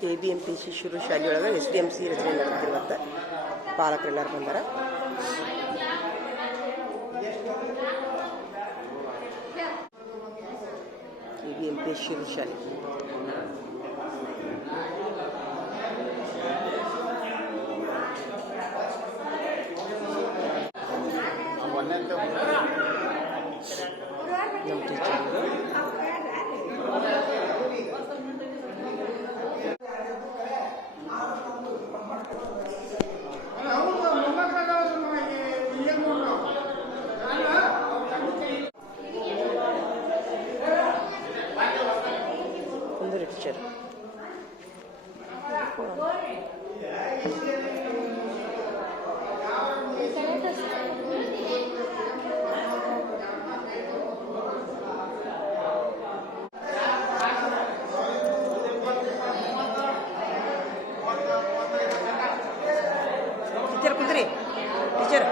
KBMP ಶಿಶುರು ಶಾಲೆಯೊಳಗೆ SDMC ರಚನೆ ನಡೆದಿರುವಂಥ ಪಾಲಕರೆಲ್ಲರೂ ಬಂದಾರ. KBMP ಶಿಶುರು ಶಾಲೆ ನಮ್ಮ ಟೀಚರ್ಗಳು ಟೀಚರ್ ಕುಂದ್ರಿ ಟೀಚರ್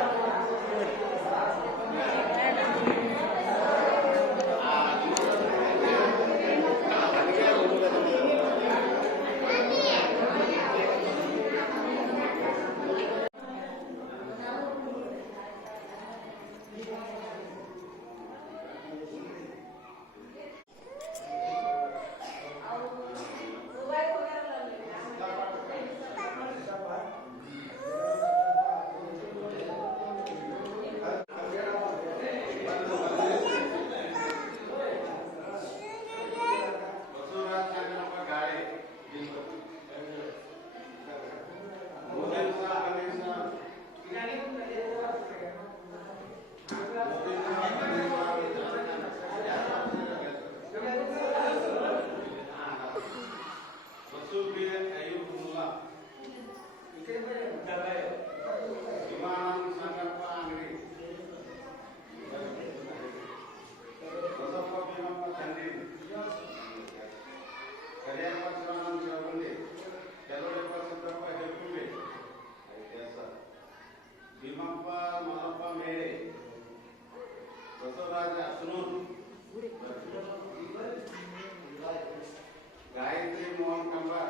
गायत्री मोहन कंबर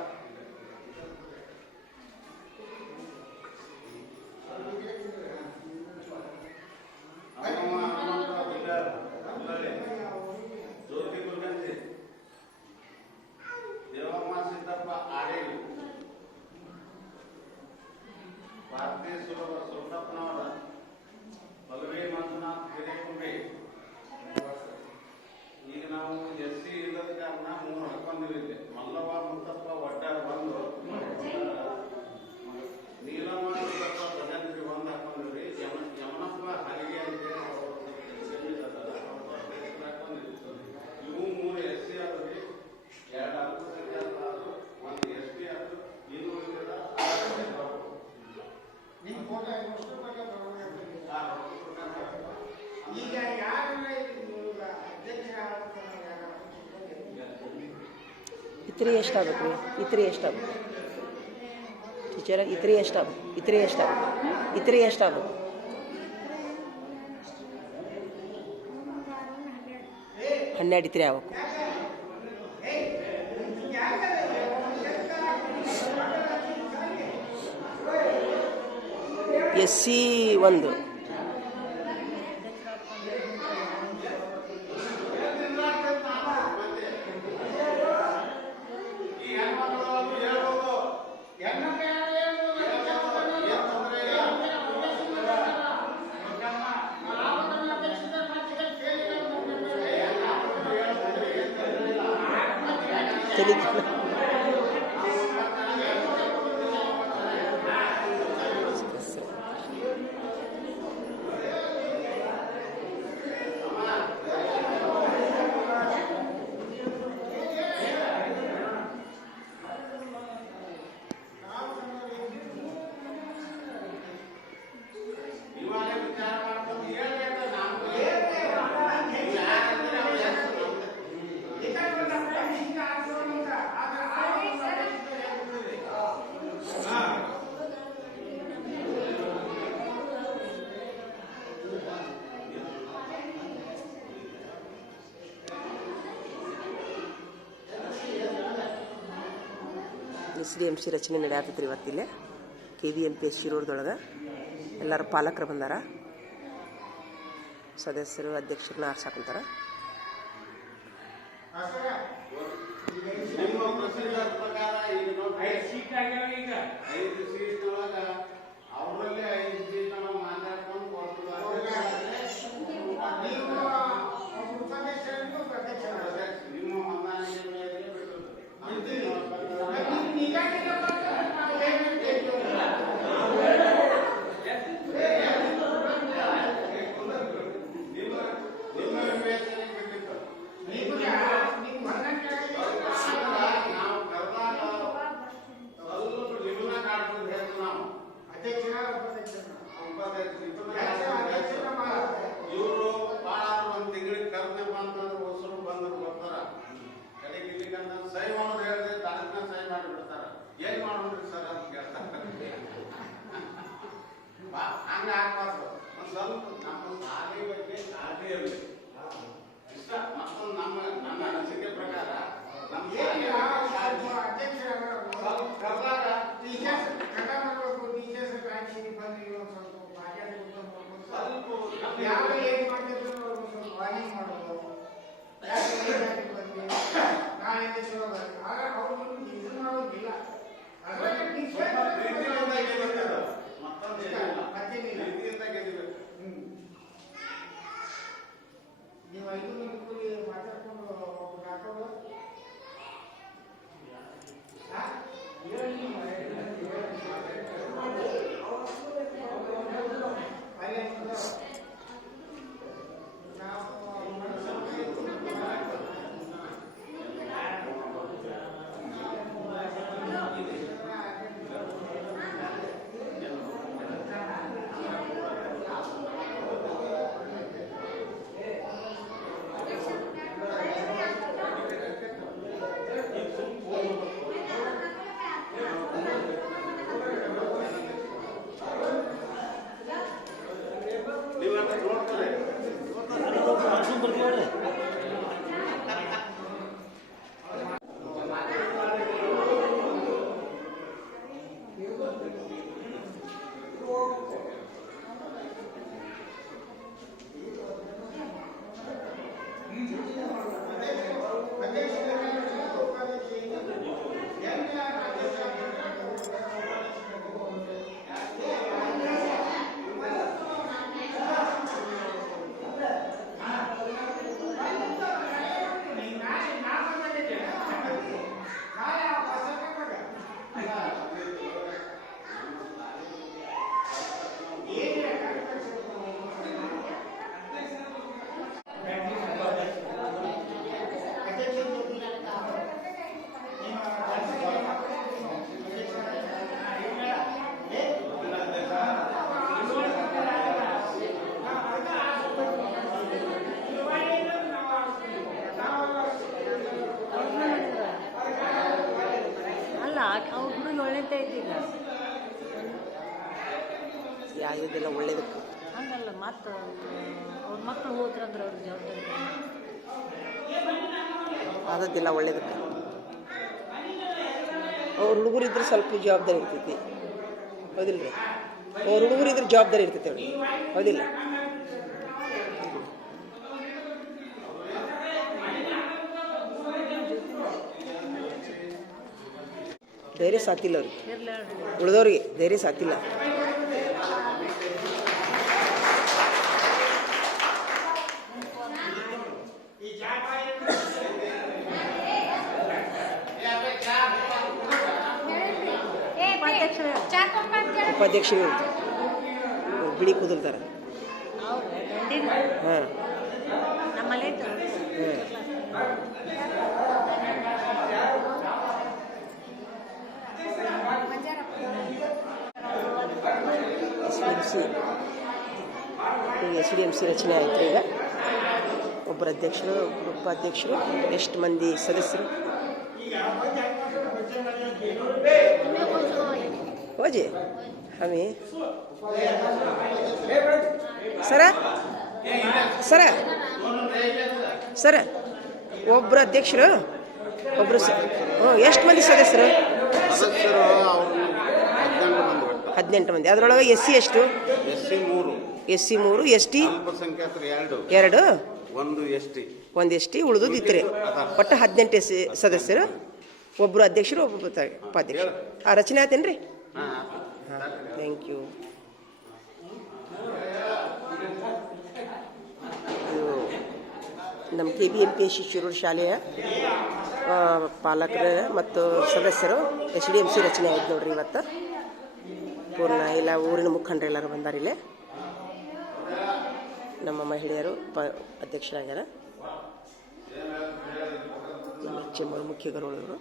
ज्योति कुलकर्णी देवम्मा सिद्धप्प आरेल भारतीय सुरपनवರ ಪಲ್ವೆ ಮಂಜುನಾಥ್ ಹಿರೇಕುಂಬೆ. ಈಗ ನಾವು SC ಇಲ್ಲದ ಕಾರಣ 3 ಹಾಕೊಂಡಿವಿ. ಮಲ್ಲವ ಮುತ್ತಪ್ಪ ಒಡ್ಡಾರ್ ಬಂದು ನೀಲಮ್ಮ ಭಜನ್ರಿ ಒಂದು ಹಾಕೊಂಡಿವಿ. ಯಮನಪ್ಪ ಹರಿಗೆ ಅಂತ ಇವು 3 SC ಆದ್ರಿ, 2 ಅಲ್ಪಸಂಖ್ಯಾತ ಆದ್ರು, 1 ST ಆದ್ರು. ಇನ್ನು ನಿಮ್ಮ ಫೋಟೋ ಈಗ ಯಾರು ಇತ್ರಿ ಎಷ್ಟಾಗುತ್ತೆ ರೀ? ಇತ್ರಿ ಎಷ್ಟಾಗುತ್ತೆ ಟೀಚರ? ಇತ್ರಿ ಎಷ್ಟಾಗುತ್ತೆ? ಇತ್ರಿ ಎಷ್ಟಾಗುತ್ತೆ? ಇತ್ರಿ ಎಷ್ಟಾಗುತ್ತೆ? ಹನ್ನೆರಡು ಇತ್ರಿ ಆಗ್ಬೇಕು. SC 1 SDMC ರಚನೆ ನಡೆಯತ್ತೈತ್ರಿ ಇವತ್ತಿಲ್ಲೇ KVMPS ಶಿರೂರದೊಳಗೆ. ಎಲ್ಲರೂ ಪಾಲಕರು ಬಂದಾರ, ಸದಸ್ಯರು ಅಧ್ಯಕ್ಷರನ್ನ ಆರ್ಸಾಕುಂತಾರ. ಯಾವುದೆಲ್ಲ ಒಳ್ಳೇದಕ್ಕೆ ಹಂಗಲ್ಲ. ಮತ್ತು ಅವ್ರ ಮಕ್ಕಳು ಹೋದ್ರಂದ್ರೆ ಅವ್ರ ಜವಾಬ್ದಾರಿ ಆದದ್ದೆಲ್ಲ ಒಳ್ಳೇದಕ್ಕೆ. ಅವ್ರ ಹುಡುಗರಿದ್ರೆ ಸ್ವಲ್ಪ ಜವಾಬ್ದಾರಿ ಇರ್ತೈತಿ, ಹೌದಿಲ್ಲ ರೀ? ಅವ್ರ ಹುಡುಗರಿದ್ರೆ ಜವಾಬ್ದಾರಿ ಇರ್ತೈತಿ ಅವ್ರಿಗೆ, ಹೌದಿಲ್ಲ? ಧೈರ್ಯ ಸಾತಿಲ್ಲ ಅವ್ರಿಗೆ, ಉಳಿದವ್ರಿಗೆ ಧೈರ್ಯ ಸಾತಿಲ್ಲ. ಉಪಾಧ್ಯಕ್ಷರು ಬಿಡಿ ಕೂದಲ್ತಾರೆ. ಹಾಂ, ನಮ್ಮಲ್ಲಿ SDMC ರಚನೆ ಆಯಿತು. ಈಗ ಒಬ್ಬರು ಅಧ್ಯಕ್ಷರು, ಒಬ್ಬರು ಉಪಾಧ್ಯಕ್ಷರು, ಎಷ್ಟು ಮಂದಿ ಸದಸ್ಯರು? ಹೋಜಿ ಹಮಿ ಸರ ಸರ ಸರ ಒಬ್ಬರು ಅಧ್ಯಕ್ಷರು, ಒಬ್ಬರು ಎಷ್ಟು ಮಂದಿ ಸದಸ್ಯರು? ಸದಸ್ಯರು ಅವರು 18 ಮಂದಿ ಒಟ್ಟು. 18 ಮಂದಿ. ಅದರೊಳಗೆ ಎಸ್ ಸಿ ಎಷ್ಟು? SC 3, S C 3, S T ಅಲ್ಪಸಂಖ್ಯಾತರು 2, 1 ST, ಒಂದು ಎಸ್ ಟಿ, ಉಳಿದು ಇತ್ತರೆ ಒಟ್ಟು 18 ಸದಸ್ಯರು, ಒಬ್ಬರು ಅಧ್ಯಕ್ಷರು, ಒಬ್ಬರು ಉಪಾಧ್ಯಕ್ಷರು. ರಚನೆ ಆಯ್ತೇನ್ರಿ? ಹಾಂ, ಥ್ಯಾಂಕ್ ಯು. ನಮ್ಮ KBMP ಶಿಶುರೂಢ ಶಾಲೆಯ ಪಾಲಕರ ಮತ್ತು ಸದಸ್ಯರು SDMC ರಚನೆ ಆಯ್ತು ನೋಡ್ರಿ ಇವತ್ತು. ಪೂರ್ಣ ಎಲ್ಲ ಊರಿನ ಮುಖಂಡರು ಎಲ್ಲರೂ ಬಂದಾರಿಲ್ಲೇ. ನಮ್ಮ ಮಹಿಳೆಯರು ಅಧ್ಯಕ್ಷರಾಗ್ಯಾರ. ನಮ್ಮ ಚೆಮ್ಮೂರು ಮುಖ್ಯ ಗರುಗಳು.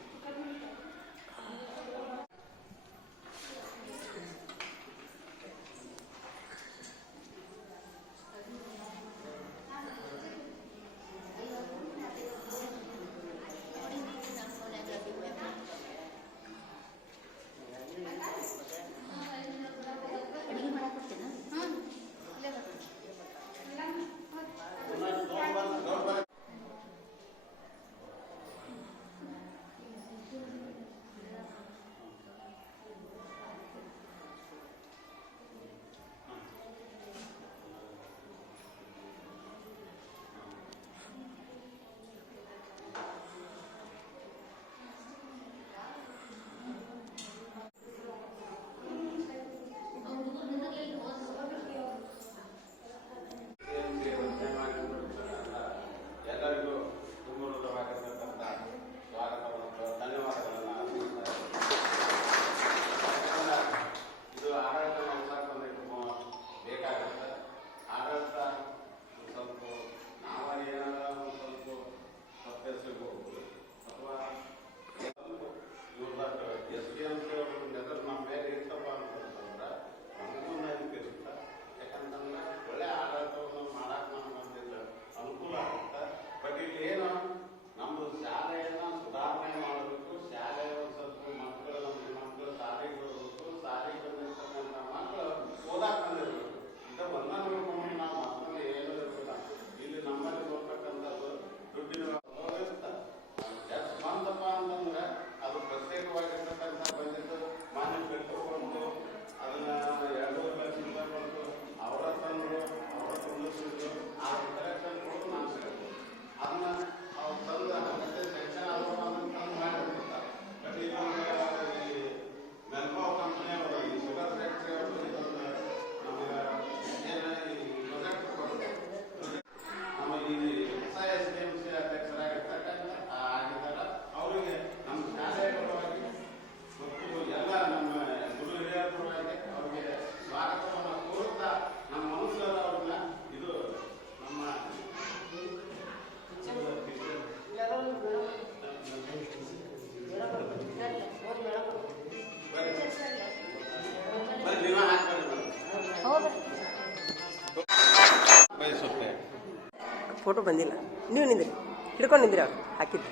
ಫೋಟೋ ಬಂದಿಲ್ಲ, ನೀವು ನಿಂದ್ರಿ, ಹಿಡ್ಕೊಂಡು ನಿಂದ್ರಿ, ಅವ್ರು ಹಾಕಿದ್ದು.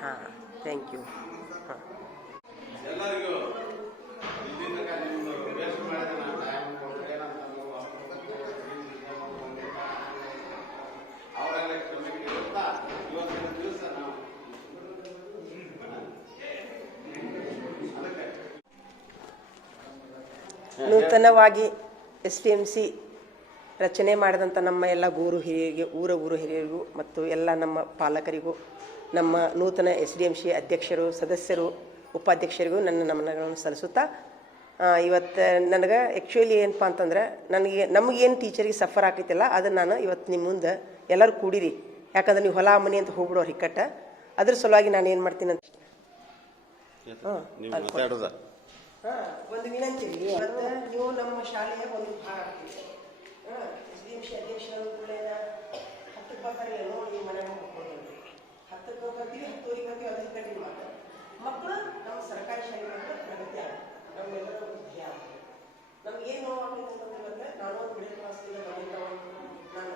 ಹಾಂ, ಥ್ಯಾಂಕ್ ಯು. ಹಾಂ, ನೂತನವಾಗಿ SDMC ರಚನೆ ಮಾಡಿದಂಥ ನಮ್ಮ ಎಲ್ಲ ಊರು ಹಿರಿಯರಿಗೆ, ಊರು ಹಿರಿಯರಿಗೂ ಮತ್ತು ಎಲ್ಲ ನಮ್ಮ ಪಾಲಕರಿಗೂ, ನಮ್ಮ ನೂತನ SDMC ಅಧ್ಯಕ್ಷರು, ಸದಸ್ಯರು, ಉಪಾಧ್ಯಕ್ಷರಿಗೂ ನನ್ನ ನಮನಗಳನ್ನು ಸಲ್ಲಿಸುತ್ತಾ, ಇವತ್ತು ನನಗೆ ಆ್ಯಕ್ಚುಲಿ ಏನಪ್ಪ ಅಂತಂದ್ರೆ, ನಮಗೇನು ಟೀಚರಿಗೆ ಸಫರ್ ಆಗ್ತೈತಿಲ್ಲ ಅದನ್ನು ನಾನು ಇವತ್ತು ನಿಮ್ಮ ಮುಂದೆ ಎಲ್ಲರೂ ಕೂಡಿರಿ. ಯಾಕಂದ್ರೆ ನೀವು ಹೊಲ ಮನೆ ಅಂತ ಹೋಗ್ಬಿಡೋರು ಹಿಕ್ಕಟ್ಟ, ಅದ್ರ ಸಲುವಾಗಿ ನಾನು ಏನು ಮಾಡ್ತೀನಿ ಅಂತ ಒಂದು ವಿನಂತಿ. ನೀವು ನಮ್ಮ ಶಾಲೆಯ ಒಂದು ಭಾಗ ಆಗ್ತೀವಿ. SDMC ಅಧ್ಯಕ್ಷರು ಕೂಡ 10ಕ್ಕೆ ಬರ್ತಾರೆ, ನೋಡಿ ಮನೆಗೆ ಹೋಗ್ಕೊಳ್ತೀವಿ. 10ಕ್ಕೆ ಹೋಗ್ತೀವಿ, 10ೂವರೆಗೆ ಬರ್ತೀವಿ, 10 ಗಂಟೆಗೆ ಮಾತ್ರ ಮಕ್ಕಳು ನಮ್ಮ ಸರ್ಕಾರಿ ಶಾಲೆ ಪ್ರಗತಿ ಆಗುತ್ತೆ. ನಮ್ಮೆಲ್ಲರ ಧ್ಯೇಯ ಆಗ್ತದೆ. ನಮ್ಗೇನು ನೋವಾಗ್ತದೆ, ನಾನು ಒಂದು ಮಿಡಲ್ ಕ್ಲಾಸ್ನಿಂದ ಬಂದಿದ್ದ, ನಾನು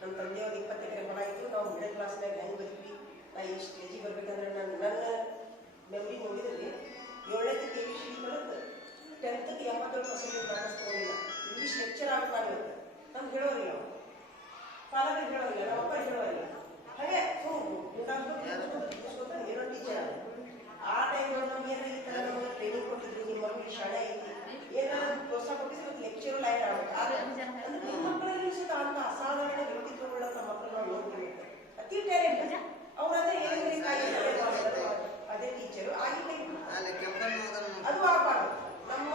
ನಮ್ಮ ತಂದೆಯವ್ರು 20 ಎಕರೆ ಹೊಲ ಇತ್ತು. ನಾವು ಮಿಡಲ್ ಕ್ಲಾಸ್ನಾಗ ಹೆಂಗೆ ಬದುಕಿ, ನಾ ಎಷ್ಟು KG ಬರ್ಬೇಕಂದ್ರೆ ನನ್ನ ಮೆಮರಿ ನೋಡಿದ್ರಿ 7ನೇ KBC ಕಲಿತು 10ಕ್ಕೆ 77% ಮಾರ್ಕ್ಸ್ ತೊಗೊಂಡಿಲ್ಲ. ಇಂಗ್ಲೀಷ್ ಲೆಕ್ಚರ್ ಆಗ್ತಾರೆ ನಮ್ಗೆ ಹೇಳೋರಿಲ್ಲ, ಪಾಲಕರಿಗೆ ಹೇಳೋರಿಲ್ಲ, ನಮ್ಮ ಅಪ್ಪ ಹೇಳೋರಿಲ್ಲ. ಹಾಗೆ ಏನೋ ಟೀಚರ್ ಆಗ ಆ ಟೈಮ್ ನಮ್ಗೆ ಏನಾಗಿತ್ತಲ್ಲ ನಮಗೆ ಟ್ರೈನಿಂಗ್ ಕೊಟ್ಟಿದ್ರು ನಿಮ್ಮ ಮಕ್ಕಳಿಗೆ ಶಾಲೆ ಐತಿ ಏನಾದ್ರು ಪ್ರೋತ್ಸಾಹ ಕೊಟ್ಟಿಸಿ ಮತ್ತು ಲೆಕ್ಚರು ಲೈಟ್ ಆಗಬೇಕು ಅಂದ್ರೆ ನಿಮ್ಮ ಮಕ್ಕಳಲ್ಲಿ ಸಹಿತ ಅಂತ ಅಸಾಧಾರಣ ವ್ಯಕ್ತಿತ್ವಗಳಂತ ಮಕ್ಕಳು ನಾವು ನೋಡ್ತೀವಿ ಅತಿ ಟ್ಯಾಲೆಂಟ್ ಅವ್ರದೇ ಅದೇ ಟೀಚರು ಆಗಿಲ್ಲ ಅದು ಆಗಬಾರ್ದು ನಮ್ಮ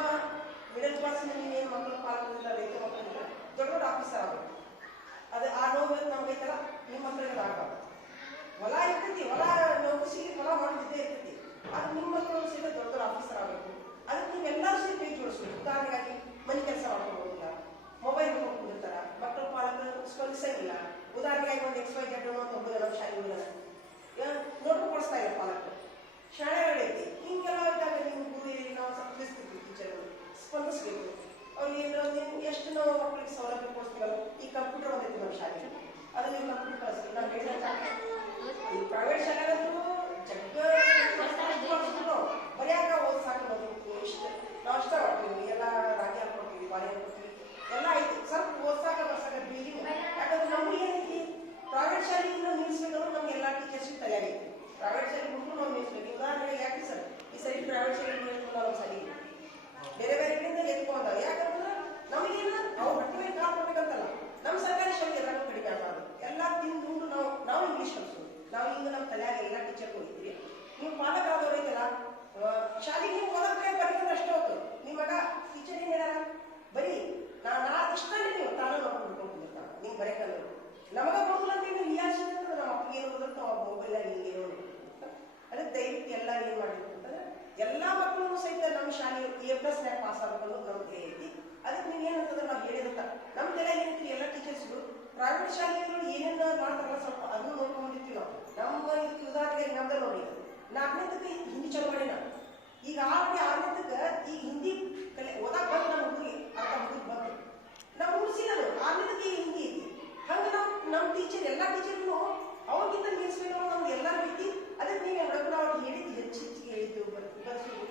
ಮಿಡಲ್ ಕ್ಲಾಸ್ನಲ್ಲಿ ಏನು ಮಕ್ಕಳು ಪಾಲ್ಗೊಂಡಿಲ್ಲ ರೈತ ಮಕ್ಕಳಿಲ್ಲ ದೊಡ್ಡ ದೊಡ್ಡ ಆಫೀಸರ್ ಆಗಬೇಕು ಅದು ಆ ನೋವು ನಮ್ಗೆ ಐತಲ್ಲ ನಿಮ್ಮ ಮಕ್ಕಳಿಗೆ ಆಗಬಾರ್ದು ಹೊಲ ಇರ್ತೈತಿ ಹೊಲ ನೌಕರಿ ಹೊಲ ಮಾಡೋದಿದ್ದೇ ಇರ್ತೈತಿ ಅದು ನಿಮ್ಮ ಮಕ್ಕಳು ಸಹಿತ ದೊಡ್ಡ ದೊಡ್ಡ ಆಫೀಸರ್ ಆಗಬೇಕು ಅದಕ್ಕೆ ನೀವೆಲ್ಲರೂ ಸಹಿತ ಕೈ ಜೋಡಿಸ್ಬೇಕು ಉದಾಹರಣೆಗಾಗಿ ಮನೆ ಕೆಲಸ ಮಾಡ್ಕೊಂಡು ಹೋಗಿಲ್ಲ ಮೊಬೈಲ್ ಹೋಗ್ಕೊಂಡಿರ್ತಾರ ಮಕ್ಕಳು ಪಾಲಕರು ಸ್ಪಂದಿಸಂಗಿಲ್ಲ ಉದಾಹರಣೆಗಾಗಿ ಒಂದು XYZ ಅಂತ ಒಬ್ಬರು ನಮ್ಮ ಶಾಲೆಗಳ ನೋಟ್ಬುಕ್ ಕೊಡಿಸ್ತಾ ಇಲ್ಲ ಪಾಲಕರು ಶಾಲೆಗಳೈತಿ ಹಿಂಗೆಲ್ಲ ಇದ್ದಾಗ ನೀವು ಗುರು ನಾವು ಸ್ಪಂದಿಸ್ತೀವಿ ಟೀಚರ್ಗಳು ಸ್ಪಂದಿಸ್ಬೇಕು ಅವ್ರಿಗೆ ನೀವು ಎಷ್ಟು ನಾವು ಮಕ್ಕಳಿಗೆ ಸೌಲಭ್ಯ ಕೊಡಿಸ್ತೀವಲ್ಲ ಈ ಕಂಪ್ಯೂಟರ್ ಬಂದೈತಿ ನಮ್ಮ ಶಾಲೆಗೆ ಅದು ನೀವು ಕಂಪ್ಯೂಟರ್ ಕಳಿಸ್ತೀವಿ ನಾವು ಹೇಳಿದ ಈ ಪ್ರೈವೇಟ್ ಶಾಲೆಗಂತೂ ಬರೆಯಾಕ ಓದ್ಸಾಕ ಇಷ್ಟು ನಾವು ಇಷ್ಟ ಮಾಡ್ತೀವಿ ಎಲ್ಲ ರಾಗಿ ಹಾಕೊಡ್ತೀವಿ ಬಾಳೆ ಹಾಕೊಡ್ತೀವಿ ಎಲ್ಲ ಐತಿ ಸ್ವಲ್ಪ ಓದ್ಸಾಕ ಬರ್ಸಾಕ ಬೀಗಿ ಯಾಕಂದ್ರೆ ನಮ್ಗೆ ಏನೈತಿ ಪ್ರೈವೇಟ್ ಶಾಲೆಯಿಂದ ನಿಲ್ಲಿಸ್ಬೇಕಂದ್ರೆ ನಮ್ಗೆ ಎಲ್ಲ ಟೀಚರ್ಸ್ಗೆ ತಲೆಯಾಗೈತಿ ಪ್ರೈವೇಟ್ ಶಾಲೆಗೆ ಬಿಟ್ಟು ನಾವು ನಿಲ್ಲಿಸ್ಬೇಕು ಉದಾಹರಣೆಗೆ ಯಾಕೆ ಸರ್ ಈ ಸರಿ ಪ್ರೈವೇಟ್ ಶಾಲೆಗೆ ನಿಲ್ಲಿಸ್ಕೊಂಡು ನಾವು ಸರಿ ಬೇರೆ ಬೇರೆ ಕಡೆಯಿಂದ ಎತ್ಕೊಂಡಾಗ ಯಾಕಂದ್ರೆ ನಮಗೇನು ಅವ್ರು ಹೊಟ್ಟೆ ಮೇಲೆ ಕಾಲು ಕೊಡ್ಬೇಕಂತಲ್ಲ ನಮ್ಮ ಸರ್ಕಾರಿ ಶಾಲೆ ಎಲ್ಲರೂ ಕಡಿಮೆ ಆಗಬಾರ್ದು ಎಲ್ಲ ತಿಂದು ನಾವು ಇಂಗ್ಲೀಷ್ ಕಲಿಸೋದು ನಾವು ಈಗ ನಮ್ಮ ತಲೆಯಾಗ ಎಲ್ಲ ಟೀಚರ್ ಹೋಗಿದ್ವಿ ನೀವು ಪಾಲಕರಾದವ್ರು ಐತಲ್ಲ ಶಾಲೆಗೆ ನೀವು ಓದಕ್ಕೆ ಬರೀತಾರೆ ಅಷ್ಟೇ ಹೊತ್ತು ನಿಮ್ಮ ಮಗ ಟೀಚರ್ ಏನು ಹೇಳ್ಯಾರ ಬರೀ ನಾ ಇಷ್ಟ ನೀವು ತಾನು ನೋಡ್ಕೊಂಡು ನೀವು ಬರೆಯಕ್ಕಂದ್ರೆ ನಮಗ ಬರೋದಿಲ್ಲ ಅಂತ ನೀವು ರಿಯಾಕ್ಷ ನಮ್ಮ ಮಕ್ಕಳಿಗೆ ಏನು ಬರುತ್ತೆ ನಾವು ಮೊಬೈಲಾಗಿ ಹಿಂಗೆ ನೋಡಿ ಅದಕ್ಕೆ ದಯವಿಟ್ಟು ಎಲ್ಲ ಏನು ಮಾಡಿದ್ರು ಅಂತಂದ್ರೆ ಎಲ್ಲ ಮಕ್ಕಳು ಸಹಿತ ನಮ್ಮ ಶಾಲೆ A+ನ್ಯಾಗ ಪಾಸ್ ಆಗಬೇಕು ನಮ್ಗೆ ಐತಿ ಅದಕ್ಕೆ ನೀವು ಏನಂತಂದ್ರೆ ನಾವು ಹೇಳಿದಂತ ನಮ್ಮ ತಲೆ ಏನಂತೀವಿ ಎಲ್ಲ ಟೀಚರ್ಸ್ಗಳು ಪ್ರೈವೇಟ್ ಶಾಲೆಗಳು ಏನೇನು ಮಾಡ್ತಾರಲ್ಲ ಸ್ವಲ್ಪ ಅದನ್ನು ನೋಡ್ಕೊಂಡಿರ್ತೀವಿ ನಾವು ನಮ್ಮ ಇದಕ್ಕೆ ಉದಾಹರಣೆಗೆ ನಮ್ದು ನೋಡಿ 4ನೇದಕ್ಕೆ ಹಿಂದಿ ಚಲೋ ಮಾಡಿ ನಾವು ಈಗ ಆಲ್ರೆಡಿ 6ನೇದಕ್ಕೆ ಈಗ ಹಿಂದಿ ಕಲೆ ಓದಾಕ್ ಬಂದು ನಮ್ಮ ಹುಡುಗಿ ಅರ್ಧ ಹುಡುಗಿ ಬಂದು ನಮ್ಮ ಹುಡುಗಿಸಿ ನಾನು 6ನೇದಕ್ಕೆ ಹಿಂದಿ ಐತಿ ಹಂಗೆ ನಮ್ಮ ಟೀಚರ್ ಎಲ್ಲ ಟೀಚರ್ಗಳು ಅವ್ರಿಗಿಂತ ನಿಲ್ಲಿಸ್ಬೇಕು ನಮ್ಗೆ ಎಲ್ಲರೂ ಐತಿ ಅದಕ್ಕೆ ನೀವು ಹೇಳಬೇಕು ನಾವು ಹೇಳಿದ್ದು ಹೆಚ್ಚಿಗೆ ಹೇಳಿದ್ದೆವು ಬರ್ತೀವಿ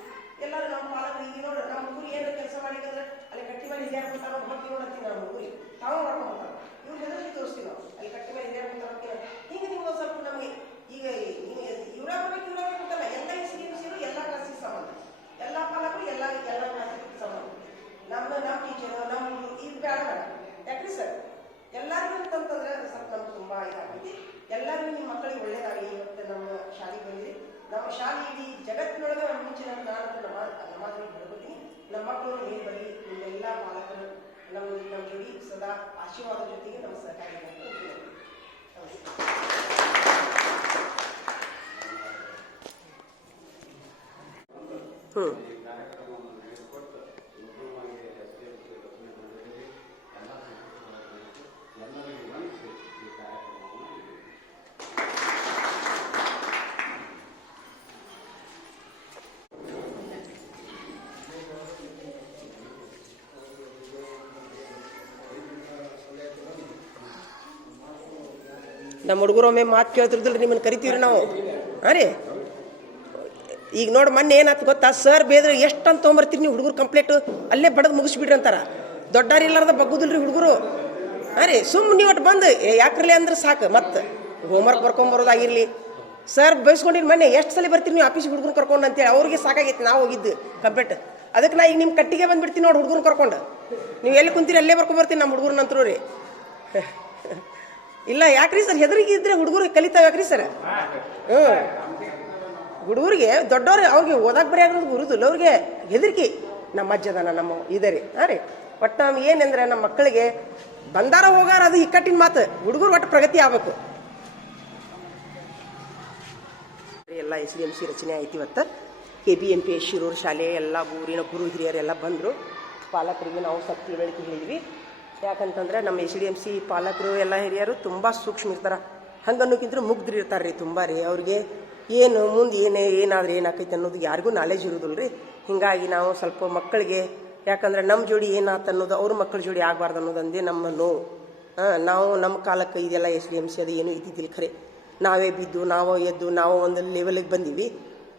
ಎಲ್ಲರೂ ನಮ್ಮ ಪಾಲಕರು ಈಗ ನೋಡ್ರಿ ನಮ್ಮ ಹುಡುಗರು ಏನು ಕೆಲಸ ಮಾಡಿದ್ರೆ ಅಲ್ಲಿ ಕಟ್ಟಿ ಮೇಲೆ ಹಿರಿಯರ್ ಬಿಡ್ತಾರೋ ಹಾಕಿ ನೋಡತ್ತೀವಿ ನಮ್ಮ ಹುಡುಗರಿ ತಾವು ಮಾಡ್ಕೊಂಡು ಹೋಗ್ತಾರೆ ಇವ್ರು ಹೆದರಿಕೆ ತೋರಿಸ್ತೀವಿ ನಾವು ಅಲ್ಲಿ ಕಟ್ಟಿ ಮೇಲೆ ಹಿರಿಯರ್ ಬಿಡ್ತಾರೋ ಹಿಂಗೆ ನೀವು ಸ್ವಲ್ಪ ನಮಗೆ ಈಗ ಇವರ ಬರ್ಬೇಕು ಇವರ ಬೇಕಂತಲ್ಲ ಎಲ್ಲ SDMCರು ಎಲ್ಲ ಕ್ಲಾಸಿಗೆ ಸಂಬಂಧ ಎಲ್ಲ ಪಾಲಕರು ಎಲ್ಲ ಕ್ಲಾಸಿಗೆ ಸಂಬಂಧ ನಮ್ಮ ಟೀಚರ್ ನಮ್ಮ ಹುಡುಗರು ಇದು ಬೇಡ ಯಾಕ್ರಿ ಸರ್ ಎಲ್ಲರಿಗೂ ಅಂತಂತಂದ್ರೆ ಅದು ಸ್ವಲ್ಪ ನಮ್ಗೆ ತುಂಬಾ ಇದಾಗೈತಿ ಎಲ್ಲರಿಗೂ ನಿಮ್ಮ ಮಕ್ಕಳಿಗೆ ಒಳ್ಳೇದಾಗಲಿ ಇವತ್ತು ನಮ್ಮ ಶಾಲೆಗೆ ಬಂದಿರಿ ನಮ್ಮ ಶಾಲೆ ಇಡೀ ಜಗತ್ತಿನೊಳಗೆ ಮುಂಚೆ ನಾನು ನಮ್ಮ ಬಿಡ್ಬೋದೀನಿ ನಮ್ಮ ಮಕ್ಕಳು ಹೇಗೆ ಬರಲಿ ನಿಮ್ಮೆಲ್ಲ ಪಾಲಕರು ನಮ್ಮ ಜೋಡಿ ಸದಾ ಆಶೀರ್ವಾದ ಜೊತೆಗೆ ನಮ್ಮ ಸಹಕಾರಿ ನಮ್ಮ ಹುಡುಗರು ಒಮ್ಮೆ ಮಾತು ಕೇಳ್ತಿರ್ದಿಲ್ಲ ನಿಮ್ಮನ್ನು ಕರಿತೀವ್ರಿ ನಾವು ಹಾಂ ರೀ ಈಗ ನೋಡಿ ಮೊನ್ನೆ ಏನಾಯ್ತು ಗೊತ್ತಾ ಸರ್ ಬೇದ್ರೆ ಎಷ್ಟು ಅಂತ ತೊಗೊಂಬರ್ತೀರಿ ನೀವು ಹುಡುಗರು ಕಂಪ್ಲೇಂಟು ಅಲ್ಲೇ ಬಡದು ಮುಗಿಸ್ಬಿಡ್ರಿ ಅಂತಾರ ದೊಡ್ಡಾರಿ ಇಲ್ಲಾರ್ದ ಬಗ್ಗುದಿಲ್ರಿ ಹುಡುಗರು ಹಾಂ ರೀ ಸುಮ್ಮನೆ ನೀವು ಒಟ್ಟು ಬಂದು ಯಾಕ್ರಲಿ ಅಂದ್ರೆ ಸಾಕು ಮತ್ತೆ ಹೋಮ್ವರ್ಕ್ ಬರ್ಕೊಂಬರೋದಾಗಿರಲಿ ಸರ್ ಬಯಸ್ಕೊಂಡಿರಿ ಮೊನ್ನೆ ಎಷ್ಟು ಸಲ ಬರ್ತೀರಿ ನೀವು ಆಫೀಸ್ ಹುಡುಗರು ಕರ್ಕೊಂಡು ಅಂತೇಳಿ ಅವ್ರಿಗೆ ಸಾಕಾಗೈತಿ ನಾವು ಹೋಗಿದ್ದು ಕಂಪ್ಲೇಂಟ್ ಅದಕ್ಕೆ ನಾ ಈಗ ನಿಮ್ಮ ಕಟ್ಟಿಗೆ ಬಂದುಬಿಡ್ತೀನಿ ನೋಡಿ ಹುಡುಗರು ಕರ್ಕೊಂಡು ನೀವು ಎಲ್ಲಿ ಕುಂತೀರಿ ಅಲ್ಲೇ ಬರ್ಕೊಂಬರ್ತೀನಿ ನಮ್ಮ ಹುಡುಗರು ನಂತರ ರೀ ಇಲ್ಲ ಯಾಕ್ರಿ ಸರ್ ಹೆದರಿಗೆ ಇದ್ರೆ ಹುಡುಗರು ಕಲಿತಾವ ಯಾಕ್ರಿ ಸರ್ ಹುಡುಗರಿಗೆ ದೊಡ್ಡವ್ರಿಗೆ ಅವ್ರಿಗೆ ಓದಾಕ್ ಬರೀ ಆಗೋದು ಗುರುದಿಲ್ಲ ಅವ್ರಿಗೆ ಹೆದರಿಕೆ ನಮ್ಮ ಅಜ್ಜದನ ನಮ್ಮ ಇದೆ ರೀ ಹಾಂ ರೀ ಒಟ್ಟು ನಮ್ಗೆ ಏನಂದ್ರೆ ನಮ್ಮ ಮಕ್ಕಳಿಗೆ ಬಂದಾರ ಹೋಗಾರ ಅದು ಇಕ್ಕಟ್ಟಿನ ಮಾತು ಹುಡುಗರು ಒಟ್ಟು ಪ್ರಗತಿ ಆಗ್ಬೇಕು ಎಲ್ಲ SDMC ರಚನೆ ಆಯ್ತು ಇವತ್ತು KBMP ಶಿರೂರು ಶಾಲೆ ಎಲ್ಲ ಊರಿನ ಗುರು ಹಿರಿಯರೆಲ್ಲ ಬಂದರು ಪಾಲಕರಿಗೆ ನಾವು ಸ್ವಲ್ಪ ತಿಳುವಳಿಕೆ ಹೇಳಿದ್ವಿ ಯಾಕಂತಂದ್ರೆ ನಮ್ಮ SDMC ಪಾಲಕರು ಎಲ್ಲ ಹಿರಿಯರು ತುಂಬ ಸೂಕ್ಷ್ಮ ಇರ್ತಾರೆ ಹಂಗನ್ನೋಕ್ಕಿಂತ ಮುಗ್ದ್ರು ಇರ್ತಾರೆ ರೀ ತುಂಬ ರೀ ಅವ್ರಿಗೆ ಏನು ಮುಂದೆ ಏನಾದ್ರೆ ಏನಾಕೈತೆ ಅನ್ನೋದು ಯಾರಿಗೂ ನಾಲೆಜ್ ಇರೋದಿಲ್ಲ ರೀ ಹೀಗಾಗಿ ನಾವು ಸ್ವಲ್ಪ ಮಕ್ಕಳಿಗೆ ಯಾಕಂದ್ರೆ ನಮ್ಮ ಜೋಡಿ ಏನಾಯ್ತು ಅನ್ನೋದು ಅವ್ರ ಮಕ್ಕಳ ಜೋಡಿ ಆಗಬಾರ್ದು ಅನ್ನೋದಂದೇ ನಮ್ಮ ನೋವು ನಾವು ನಮ್ಮ ಕಾಲಕ್ಕೆ ಇದೆಲ್ಲ SDMC ಅದು ಏನೂ ಇದ್ದಿದ್ದಿಲ್ಲ ಖರೆ ನಾವೇ ಬಿದ್ದು ನಾವು ಎದ್ದು ನಾವು ಒಂದು ಲೆವೆಲಿಗೆ ಬಂದೀವಿ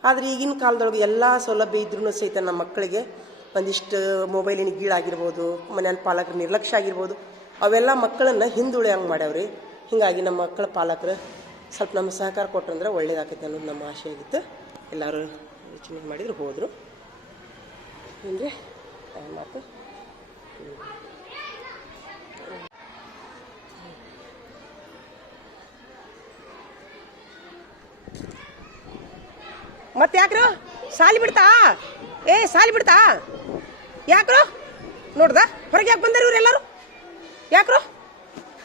ಆದರೆ ಈಗಿನ ಕಾಲದೊಳಗೆ ಎಲ್ಲ ಸೌಲಭ್ಯ ಇದ್ರೂ ಸಹಿತ ನಮ್ಮ ಮಕ್ಕಳಿಗೆ ಒಂದಿಷ್ಟು ಮೊಬೈಲಿನ ಗೀಳಾಗಿರ್ಬೋದು ಮನೆಯ ಪಾಲಕರ ನಿರ್ಲಕ್ಷ್ಯ ಆಗಿರ್ಬೋದು ಅವೆಲ್ಲ ಮಕ್ಕಳನ್ನು ಹಿಂದುಳಿಯಂಗೆ ಮಾಡ್ಯಾವ್ರಿ ಹೀಗಾಗಿ ನಮ್ಮ ಮಕ್ಕಳ ಪಾಲಕರು ಸ್ವಲ್ಪ ನಮ್ಮ ಸಹಕಾರ ಕೊಟ್ಟರಂದ್ರೆ ಒಳ್ಳೇದಾಕೈತೆ ಅನ್ನೋದು ನಮ್ಮ ಆಶೆ ಆಗಿತ್ತು ಎಲ್ಲರೂ ಯೋಚನೆ ಮಾಡಿದ್ರು ಹೋದರು ಅಂದರೆ ಮಾತು ಮತ್ತೆ ಯಾಕ್ರು ಸಾಲಿ ಬಿಡ್ತಾ ಸಾಲಿ ಬಿಡ್ತಾ ಯಾಕ್ರು ನೋಡ್ದ ಹೊರಗೆ ಯಾಕೆ ಬಂದಾರ ಇವ್ರು ಎಲ್ಲರೂ ಯಾಕ್ರು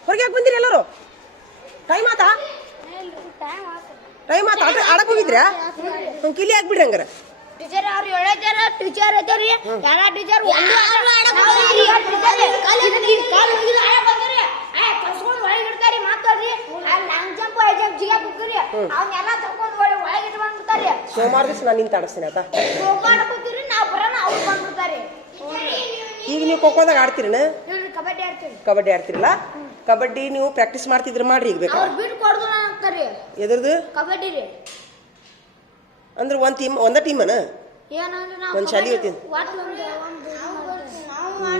ಹೊರಗೆ ಯಾಕೆ ಬಂದಿರಿ ಎಲ್ಲರೂ ಟೈಮ್ ಆತ ಆಡಕ್ಕೆ ಹೋಗಿದ್ರಾ ಕಿಲಿ ಹಾಕ್ಬಿಡ್ರಿ ಹಂಗಾರ ಟೀಚರ್ ಅವ್ರು ಹೇಳತ್ತಾರ ಟೀಚರ್ ಐತವ್ರಿ ಎಲ್ಲ ಟೀಚರ್ ಒಳಗಿಡ್ತಾರಿ ಮಾತಾಡ್ರಿ ಲಾಂಗ್ ಜಂಪ್ ಹೈ ಜಂಪ್ ಜಿಗಾಕ್ ಹೋಗ್ರಿ ಅವನ್ನೆಲ್ಲ ತಗೊಂಡ್ ಒಳಗಿಟ್ಟು ಬಂದ್ಬಿಡ್ತಾರಿ ಸೋಮವಾರ ದಿವಸ ನಾನು ನಿಂತ ಆಡಿಸ್ತೀನಿ ಆತ ಹೋಗ್ರಿ ನಾವು ಬರೋಣ ಅವ್ರು ಬಂದ್ಬಿಡ್ತಾರಿ ಈಗ ನೀವು ಖೋಖೋದಾಗ ಆಡ್ತೀರನ ಕಬಡ್ಡಿ ಆಡ್ತೀವಿ ಕಬಡ್ಡಿ ಆಡ್ತಿರಲ್ಲ ಕಬಡ್ಡಿ ನೀವು ಪ್ರಾಕ್ಟೀಸ್ ಮಾಡ್ತಿದ್ರೆ ಮಾಡ್ರಿ ಈಗ ಬೇಕಾ ಅವ್ರು ಬಿಟ್ಟು ಕೊಡ್ದು ಅಂತಾರಿ ಎದ್ರದ್ದು ಕಬಡ್ಡಿ ರೀ ಅಂದ್ರೆ ಒಂದ ಟೀಮನ ಏನಂದ್ರೆ ನಾವು ಒಂದು ಶಾಲೆ ಹೋಗ್ತೀನಿ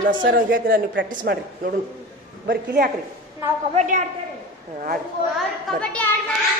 ನಾ ಸರ್ ಹೇಳ್ತೀನಿ ನೀವು ಪ್ರಾಕ್ಟೀಸ್ ಮಾಡ್ರಿ ನೋಡು ಬರ್ರಿ ಕಿಲಿ ಹಾಕ್ರಿ ನಾವು ಕಬಡ್ಡಿ ಆಡ್ತೇವೆ ಆಡಿ ಕಬಡ್ಡಿ ಆಡ್ತಾರೆ